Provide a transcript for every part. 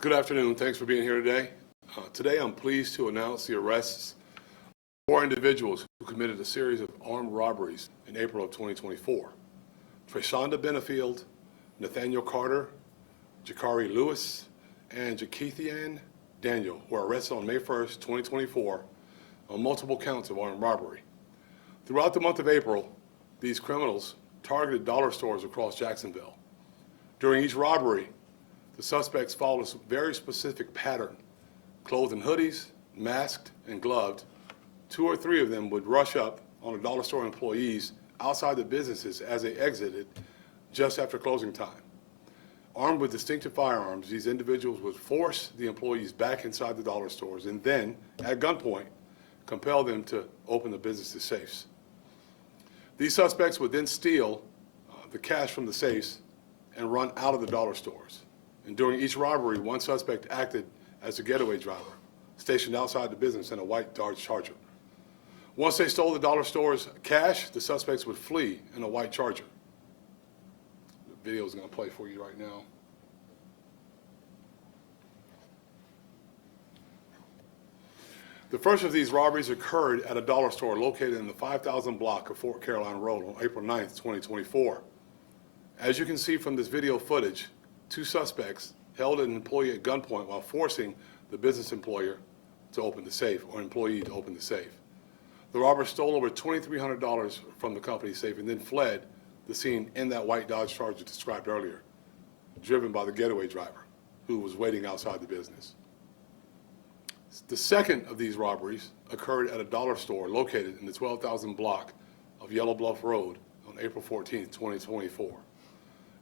Good afternoon. Thanks for being here today. Today I'm pleased to announce the arrests of 4 individuals who committed a series of armed robberies in April of 2024. Treshonda Benefield, Nathaniel Carter, Jakari Lewis, and Jakethian Daniel were arrested on May 1st, 2024 on multiple counts of armed robbery. Throughout the month of April, these criminals targeted dollar stores across Jacksonville. During each robbery, the suspects followed a very specific pattern. Clothed in hoodies, masked, and gloved, 2 or 3 of them would rush up on the dollar store employees outside the businesses as they exited just after closing time. Armed with distinctive firearms, these individuals would force the employees back inside the dollar stores and then, at gunpoint, compel them to open the business's safes. These suspects would then steal the cash from the safes and run out of the dollar stores. And during each robbery, one suspect acted as a getaway driver, stationed outside the business in a white Dodge Charger. Once they stole the dollar store's cash, the suspects would flee in a white Charger. The video is going to play for you right now. The first of these robberies occurred at a dollar store located in the 5000 block of Fort Caroline Road on April 9th, 2024. As you can see from this video footage, 2 suspects held an employee at gunpoint while forcing the business employer to open the safe, or employee to open the safe. The robbers stole over $2,300 from the company safe and then fled the scene in that white Dodge Charger described earlier, driven by the getaway driver who was waiting outside the business. The second of these robberies occurred at a dollar store located in the 12,000 block of Yellow Bluff Road on April 14th, 2024.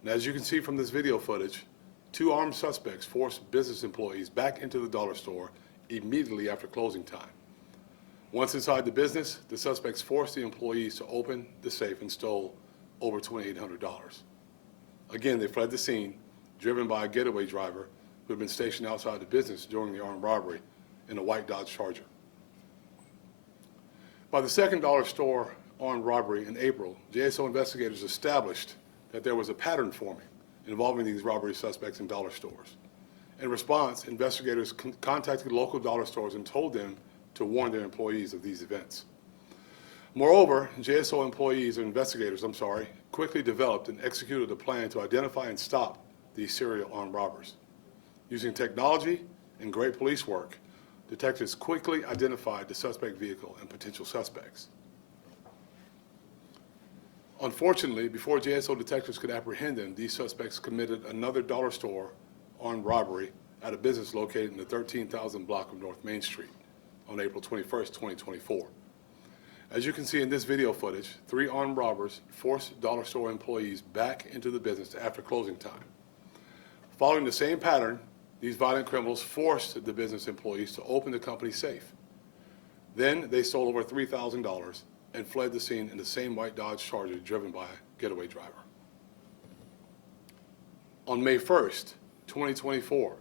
And as you can see from this video footage, 2 armed suspects forced business employees back into the dollar store immediately after closing time. Once inside the business, the suspects forced the employees to open the safe and stole over $2,800. Again, they fled the scene, driven by a getaway driver who had been stationed outside the business during the armed robbery in a white Dodge Charger. By the second dollar store armed robbery in April, JSO investigators established that there was a pattern forming involving these robbery suspects in dollar stores. In response, investigators contacted local dollar stores and told them to warn their employees of these events. Moreover, JSO investigators, quickly developed and executed a plan to identify and stop these serial armed robbers. Using technology and great police work, detectives quickly identified the suspect vehicle and potential suspects. Unfortunately, before JSO detectives could apprehend them, these suspects committed another dollar store armed robbery at a business located in the 13,000 block of North Main Street on April 21st, 2024. As you can see in this video footage, 3 armed robbers forced dollar store employees back into the business after closing time. Following the same pattern, these violent criminals forced the business employees to open the company safe. Then they stole over $3,000 and fled the scene in the same white Dodge Charger driven by a getaway driver. On May 1st, 2024,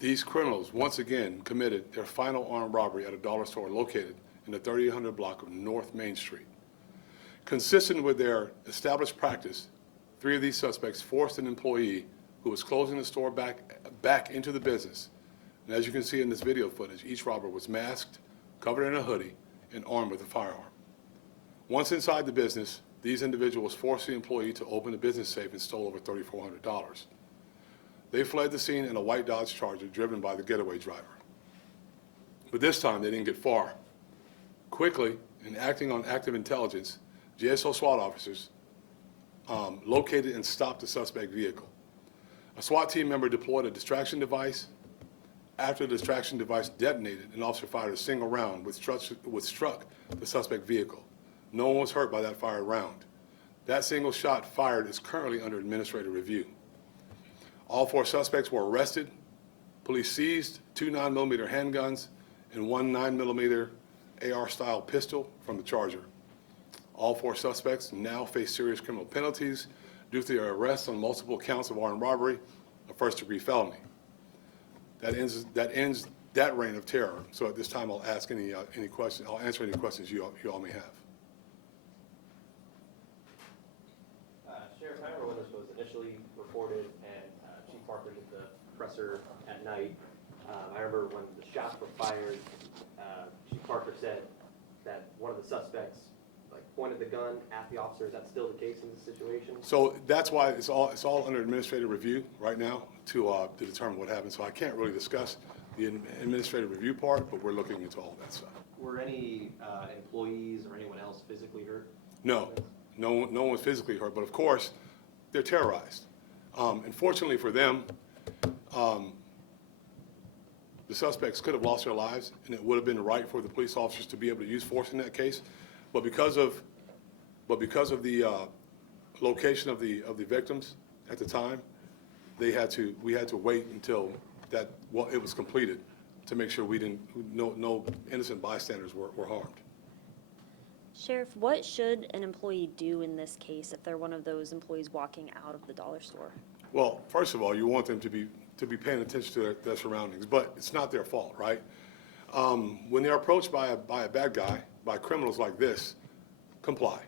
these criminals once again committed their final armed robbery at a dollar store located in the 3800 block of North Main Street. Consistent with their established practice, 3 of these suspects forced an employee who was closing the store back into the business. And as you can see in this video footage, each robber was masked, covered in a hoodie, and armed with a firearm. Once inside the business, these individuals forced the employee to open the business safe and stole over $3,400. They fled the scene in a white Dodge Charger driven by the getaway driver. But this time they didn't get far. Quickly, and acting on active intelligence, JSO SWAT officers located and stopped the suspect vehicle. A SWAT team member deployed a distraction device. After the distraction device detonated, an officer fired a single round which struck the suspect vehicle. No one was hurt by that fired round. That single shot fired is currently under administrative review. All 4 suspects were arrested. Police seized 2 9mm handguns and 1 9mm AR-style pistol from the Charger. All 4 suspects now face serious criminal penalties due to their arrests on multiple counts of armed robbery, a first-degree felony. That ends that reign of terror. So at this time, I'll ask any questions. I'll answer any questions you all may have. Sheriff, I remember when this was initially reported and Chief Parker did the presser at night. I remember when the shots were fired, Chief Parker said that one of the suspects pointed the gun at the officer. Is that still the case in this situation? So that's why it's all under administrative review right now to determine what happened. So I can't really discuss the administrative review part, but we're looking into all that stuff. Were any employees or anyone else physically hurt? No one's physically hurt, but of course, they're terrorized. Unfortunately for them, the suspects could have lost their lives, and it would have been right for the police officers to be able to use force in that case. But because of the location of the victims at the time, we had to wait until it was completed to make sure no innocent bystanders were harmed. Sheriff, what should an employee do in this case if they're one of those employees walking out of the dollar store? Well, first of all, you want them to be paying attention to their surroundings, but it's not their fault, right? When they're approached by a bad guy, by criminals like this, comply.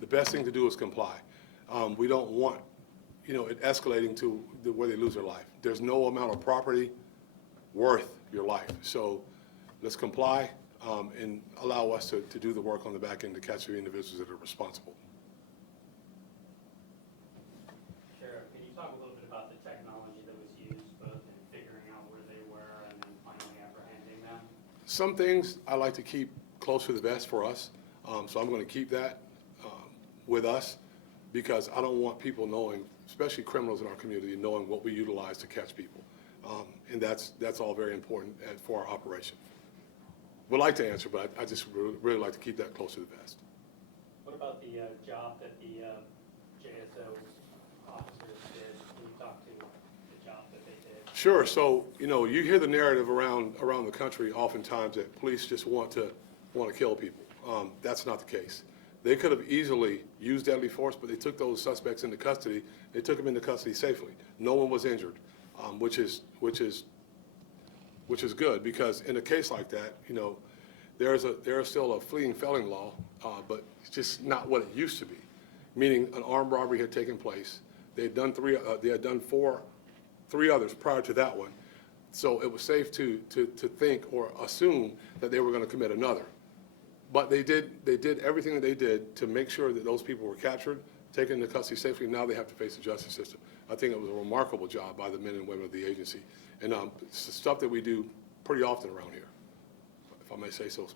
The best thing to do is comply. We don't want, it escalating to where they lose their life. There's no amount of property worth your life. So let's comply and allow us to do the work on the back end to catch the individuals that are responsible. Sheriff, can you talk a little bit about the technology that was used both in figuring out where they were and then finally apprehending them? Some things I like to keep close to the vest for us, so I'm going to keep that with us because I don't want people knowing, especially criminals in our community, knowing what we utilize to catch people. And that's all very important for our operation. Would like to answer, but I just really like to keep that close to the vest. What about the job that the JSO officers did? Can you talk to the job that they did? Sure. So you hear the narrative around the country oftentimes that police just want to kill people. That's not the case. They could have easily used deadly force, but they took those suspects into custody. They took them into custody safely. No one was injured, which is good because in a case like that, there is still a fleeing felon law, but it's just not what it used to be. Meaning an armed robbery had taken place. They had done three others prior to that one, so it was safe to think or assume that they were going to commit another. But they did everything that they did to make sure that those people were captured, taken into custody safely. Now they have to face the justice system. I think it was a remarkable job by the men and women of the agency, and it's stuff that we do pretty often around here, if I may say so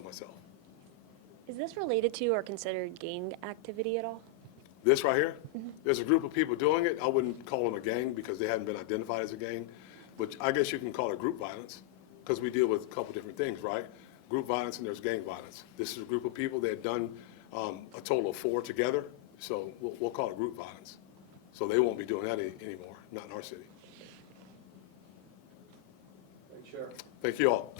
myself. Is this related to or considered gang activity at all? This right here, there's a group of people doing it. I wouldn't call them a gang because they hadn't been identified as a gang, but I guess you can call it group violence because we deal with a couple different things, right? Group violence and there's gang violence. This is a group of people that had done a total of 4 together, so we'll call it group violence. So they won't be doing that anymore, not in our city. Thanks, Sheriff. Thank you all.